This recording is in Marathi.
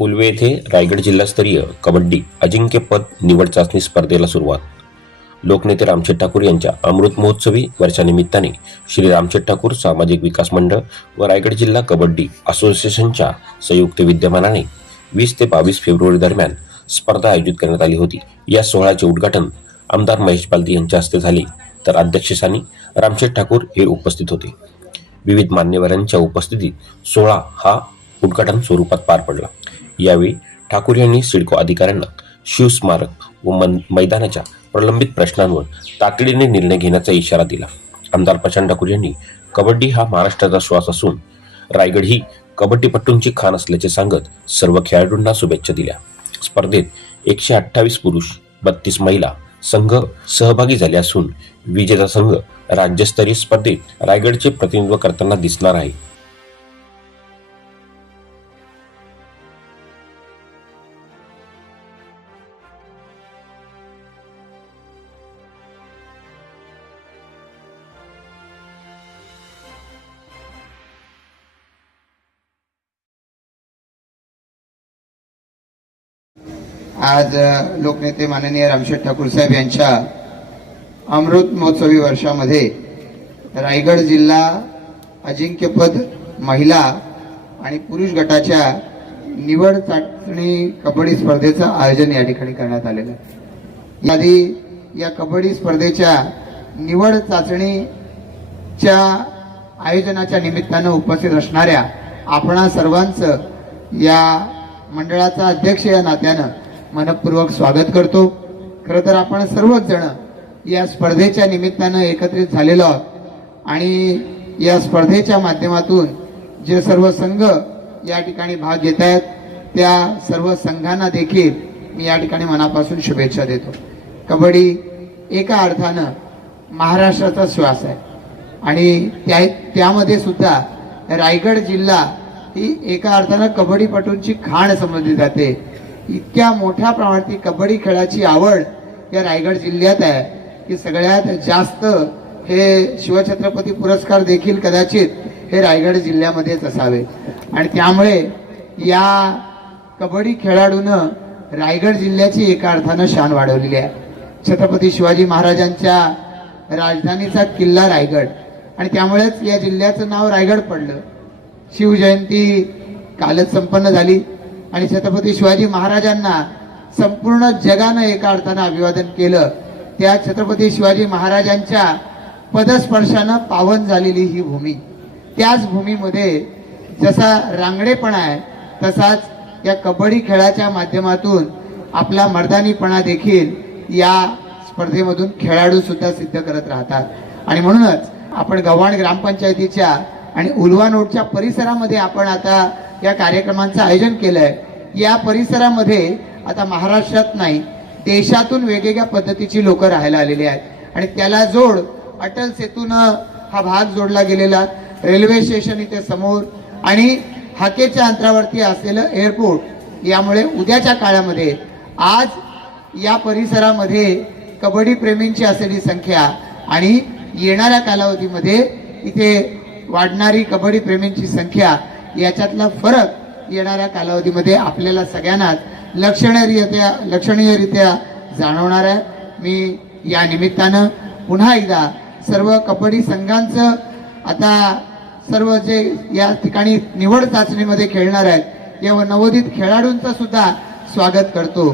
उलवे येथे रायगड जिल्हास्तरीय कबड्डी अजिंक्यपद निवड चाचणी स्पर्धेला सुरुवात. लोकनेते रामशेठ ठाकूर यांच्या अमृत महोत्सवी वर्षानिमित्ताने श्री रामशेठ ठाकूर सामाजिक विकास मंडळ व रायगड जिल्हा कबड्डी असोसिएशनच्या संयुक्त विद्यमानाने 20 ते 22 फेब्रुवारी दरम्यान स्पर्धा आयोजित करण्यात आली होती. या सोहळ्याचे उद्घाटन आमदार महेश पालती यांच्या हस्ते झाले, तर अध्यक्षस्थानी रामशेठ ठाकूर हे उपस्थित होते. विविध मान्यवरांच्या उपस्थितीत सोहळा हा उद्घाटन स्वरूपात पार पडला. यावेळी ठाकूर यांनी सिडको अधिकाऱ्यांना शिवस्मारक व मैदानाच्या प्रलंबित प्रश्नांवर तातडीने निर्णय घेण्याचा इशारा दिला. आमदार प्रशांत ठाकूर यांनी कबड्डी हा महाराष्ट्राचा श्वास असून रायगड ही कबड्डीपट्टूंची खाण असल्याचे सांगत सर्व खेळाडूंना शुभेच्छा दिल्या. स्पर्धेत 128 पुरुष 32 महिला संघ सहभागी झाले असून विजेता संघ राज्यस्तरीय स्पर्धेत रायगडचे प्रतिनिधित्व करताना दिसणार आहे. आज लोकनेते माननीय रामशेठ ठाकूर साहेब यांच्या अमृत महोत्सवी वर्षामध्ये रायगड जिल्हा अजिंक्यपद महिला आणि पुरुष गटाच्या निवड चाचणी कबड्डी स्पर्धेचं आयोजन या ठिकाणी करण्यात आलेलं आहे. याआधी या कबड्डी स्पर्धेच्या निवड चाचणीच्या आयोजनाच्या निमित्तानं उपस्थित असणाऱ्या आपणा सर्वांचं या मंडळाचा अध्यक्ष या नात्यानं मनपूर्वक स्वागत करतो. खरं तर आपण सर्वच जण या स्पर्धेच्या निमित्तानं एकत्रित झालेलो आहोत आणि या स्पर्धेच्या माध्यमातून जे सर्व संघ या ठिकाणी भाग घेत आहेत त्या सर्व संघांना देखील मी या ठिकाणी मनापासून शुभेच्छा देतो. कबड्डी एका अर्थानं महाराष्ट्राचा श्वास आहे आणि त्यामध्ये सुद्धा रायगड जिल्हा ही एका अर्थानं कबड्डीपटूंची खाण समजली जाते. इतक्या मोठ्या प्रमाणात कबड्डी खेळाची आवड या रायगड जिल्ह्यात आहे की सगळ्यात जास्त हे शिवछत्रपती पुरस्कार देखील कदाचित हे रायगड जिल्ह्यामध्येच असावे आणि त्यामुळे या कबड्डी खेळाडूनं रायगड जिल्ह्याची एका अर्थानं शान वाढवलेली आहे. छत्रपती शिवाजी महाराजांच्या राजधानीचा किल्ला रायगड आणि त्यामुळेच या जिल्ह्याचं नाव रायगड पडलं. शिवजयंती कालच संपन्न झाली आणि छत्रपती शिवाजी महाराजांना संपूर्ण जगानं एका अर्थानं अभिवादन केलं. त्या छत्रपती शिवाजी महाराजांच्या पदस्पर्शानं पावन झालेली ही भूमी, त्याच भूमीमध्ये जसा रांगडेपणा आहे तसाच या कबड्डी खेळाच्या माध्यमातून आपला मर्दानीपणा देखील या स्पर्धेमधून खेळाडू सुद्धा सिद्ध करत राहतात. आणि म्हणूनच आपण गव्हाण ग्रामपंचायतीच्या आणि उलवानोटच्या परिसरामध्ये आपण आता या कार्यक्रमांचं आयोजन केलंय. या परिसरामध्ये आता महाराष्ट्रात नाही देशातून वेगवेगळ्या पद्धतीची लोक राहायला आलेली आहेत आणि त्याला जोड अटल सेतूनं हा भाग जोडला गेलेला. रेल्वे स्टेशन इथे समोर आणि हाकेच्या अंतरावरती असलेलं एअरपोर्ट, यामुळे उद्याच्या काळामध्ये आज या परिसरामध्ये कबड्डी प्रेमींची असलेली संख्या आणि येणाऱ्या कालावधीमध्ये इथे वाढणारी कबड्डी प्रेमींची संख्या याच्यातला फरक येणाऱ्या कालावधीमध्ये आपल्याला सगळ्यांनाच लक्षणीयरित्या जाणवणार आहे. मी या निमित्तानं पुन्हा एकदा सर्व कबड्डी संघांचं आता सर्व जे या ठिकाणी निवड चाचणीमध्ये खेळणार आहेत या नवोदित खेळाडूंचं सुद्धा स्वागत करतो.